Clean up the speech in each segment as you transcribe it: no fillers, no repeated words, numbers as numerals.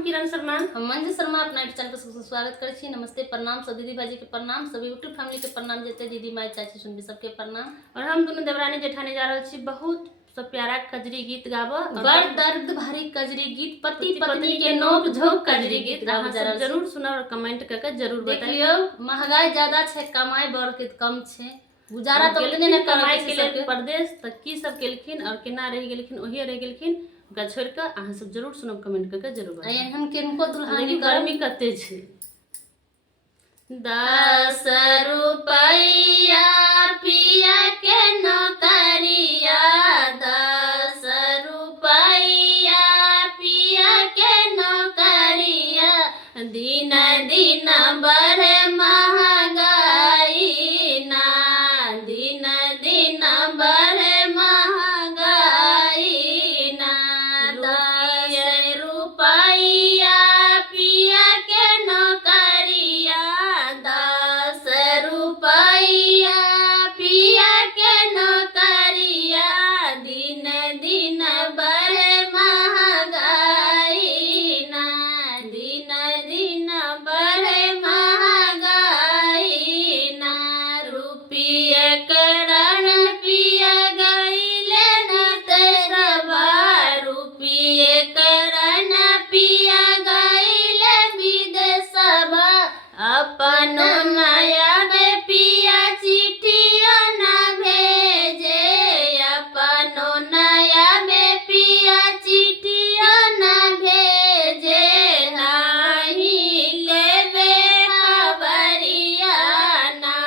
हम किरण शर्मा, हम मंजू शर्मा अपना चैनल पर सबसे स्वागत करे छी। नमस्ते, प्रणाम सब दीदी भाजी के प्रणाम, सभी यूट्यूब फैमिली के प्रणाम, जते दीदी माई चाची सुनबी सबके प्रणाम। और हम दोनों देवरानी जेठानी जा रहल छी बहुत सब प्यारा कजरी गीत गाबो। बड़ दर्द भारी कजरी गीत, पति पत्नी के नोक झोंक कजरी गीत गाबो जा रहल छी। जरूर सुना और कमेंट करके जरूर बताइए। देखियो महंगाई ज्यादा छे, कमाई बढ़ के कम छे, गुजारा तो उतने न कमाई के लिए लेल परदेश तक की सब केलखिन और केना रह गेलखिन, ओही रह गेलखिन। ओकरा छोड़ के अहाँ सब जरूर सुनब, कमेंट करके जरूर बताइए। हम किनको दुल्हन गर्मी कते छे। 10 रुपया पिया के नौकरिया, 10 रुपया पिया के नौकरिया, दिन दिन बढ़े महंगाई ना, दिन दिन बढ़े महंगाई ना। 10 रुपया पिया के नौकरिया, 10 रुपया पिया के नौकरिया, दिन दिन बढ़े महंगाई ना, दिन दिन बढ़े महंगाई ना। रुपये करण पिया गईले न तेरवा, रुपये करण पिया गईले विदेशवा, अपनो नया में पिया चिट्ठिया न भेजे, अपनो नया में पिया चिट्ठिया न भेजे, नहीं लेवे खबरिया ना,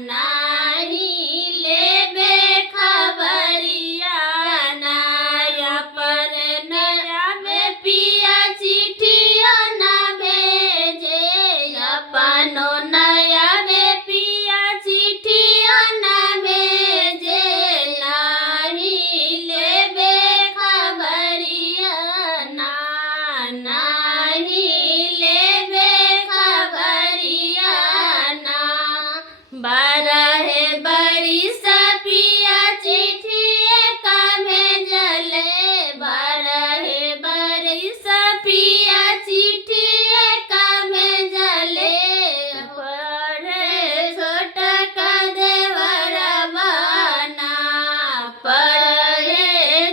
नहीं लेवे खबरिया ना, अपन नया में पिया चिट्ठिया न भेजे, अपनो नया में पिया चिट्ठिया न भेजे, नहीं लेवे खबरिया ना, नहीं लेवे खबरिया ना। 12 बरिस पिया चिट्ठिए का भेजले, 12 बरिस पिया चिट्ठिए का भेजले, पढ़े छोटा का देवरवा ना, पढ़े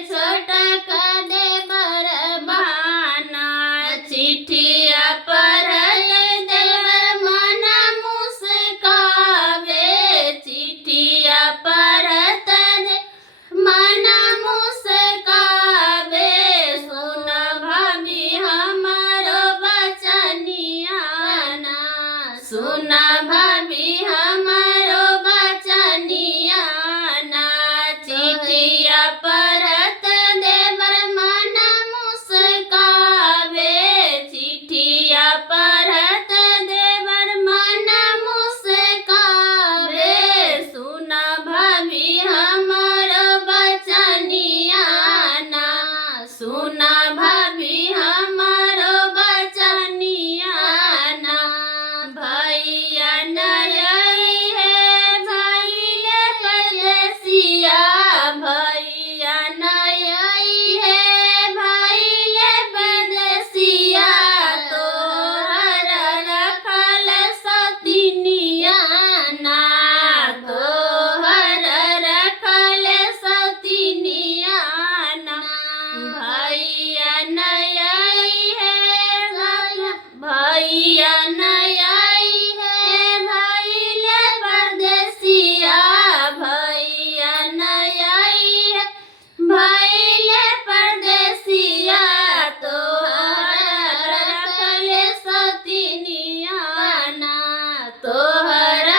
छोटा का देवरवा ना। चिट्ठिया पढ़ल देवर मना मुस्कावे, चिट्ठिया पढ़त मना मुस्कावे, सुन भाभी हमारो बचनिया ना, सुन भाभी हमारो बचनिया ना। चिट्ठिया पढ़त देवर मना मुस्कावे, चिट्ठिया पढ़त देवर मना मुस्कावे, सुन भाभी हमारो बचनिया ना, सुन भाभी हमारो बचनिया ना। भैया नई है भैले परदेसिया, भैया नई है भैले परदेसिया, तोहर रखल सतिनिया ना, तोहर रखल सतिनिया ना। भैया नई है भैया नई है भैले परदेसिया, भैया नई है भैले परदेसिया, तोहर रखल सतिनिया ना, तोहर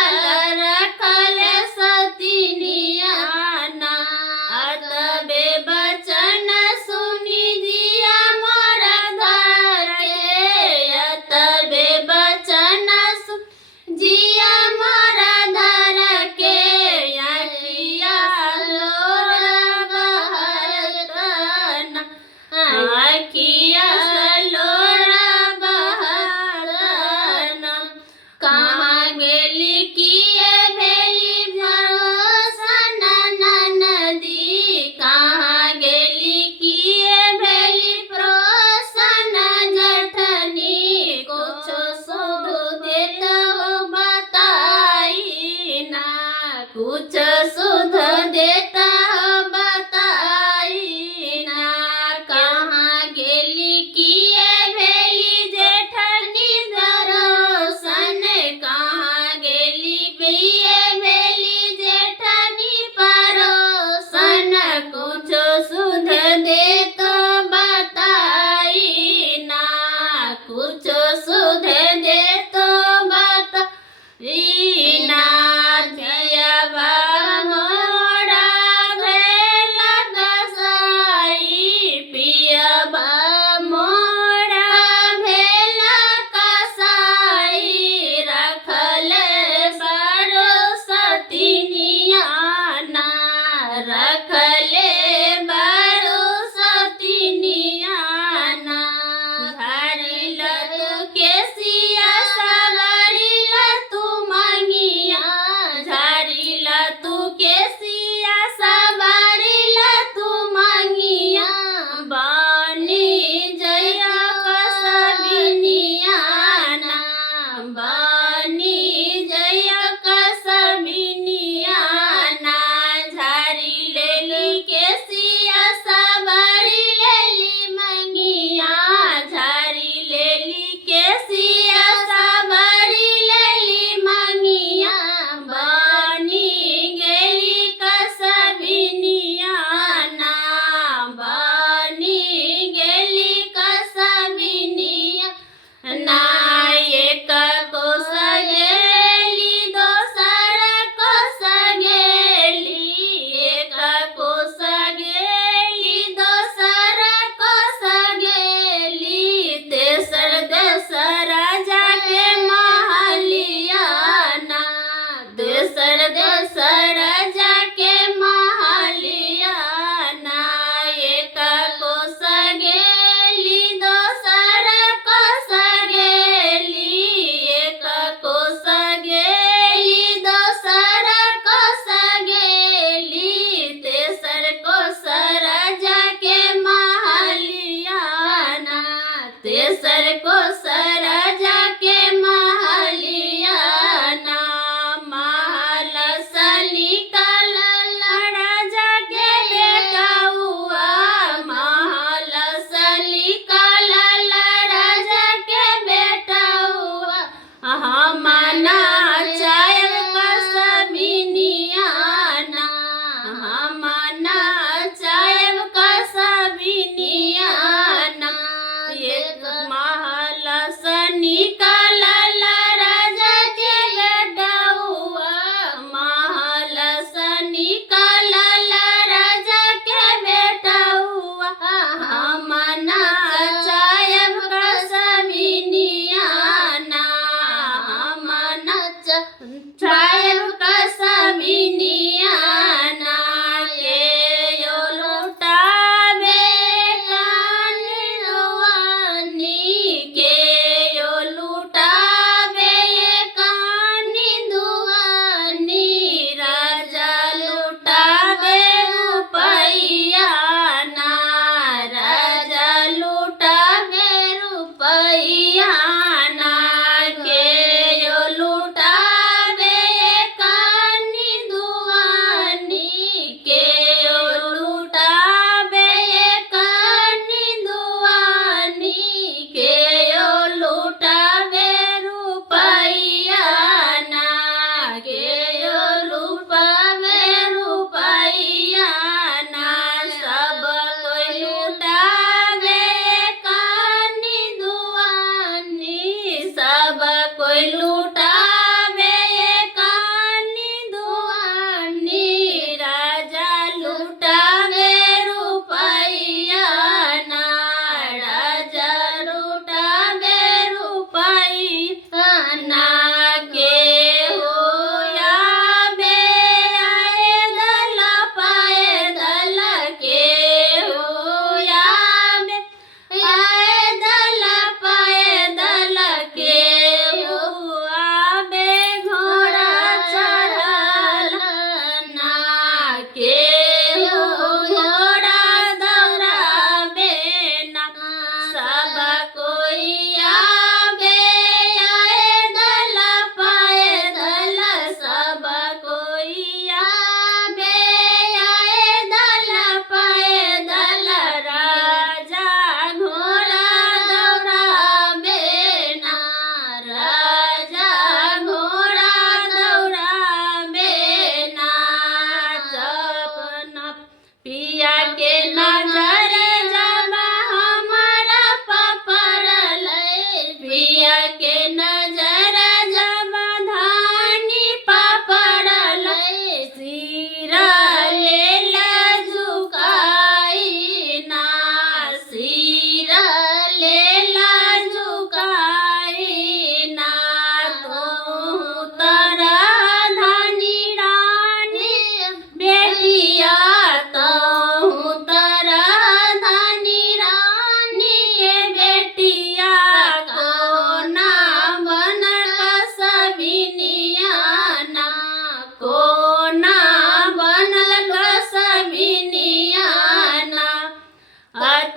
रखल सतिनिया ना। अतबे बचन सुनी दिया मोर घर के, अतबे बचन जिया मोर धर के, अखिया लोर बहरतना, अखिया लोर बहरतना। कहाँ गेली किए भेली भरोसन नदी, कहाँ गेली किए भेली प्रोसन जड़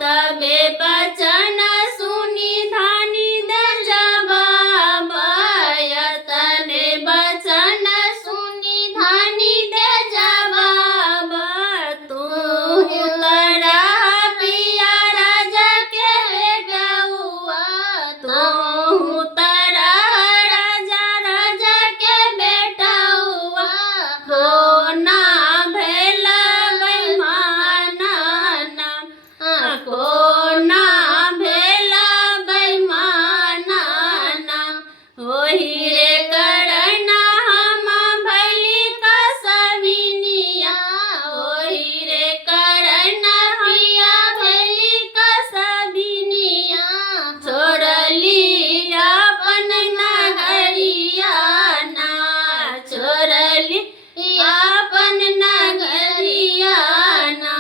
तबे बचन सुनी धानी दे जवाब तने बचन सुनी धानी दे जवाब तू तरा पिया राजा के बेटुआ तू तरा राजा के बेटुआ हो ना भेला बेईमाना को ना भेला बेईमाना ओही रे करना हम भली कसबिनिया ओही रे करना हिया भली कसबिनिया छोड़ली अपन नगरिया ना छोड़ली अपन नगरिया ना।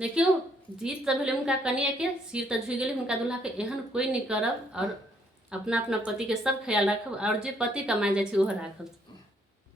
देखियो जीत त भेले उनका कनिया के, सिर त झुक गेले उनका दूल्हा के। एहन कोई नहीं करब और अपना अपना पति के सब ख्याल रखब और जे पति कमाए जाए छै ओहो राखब।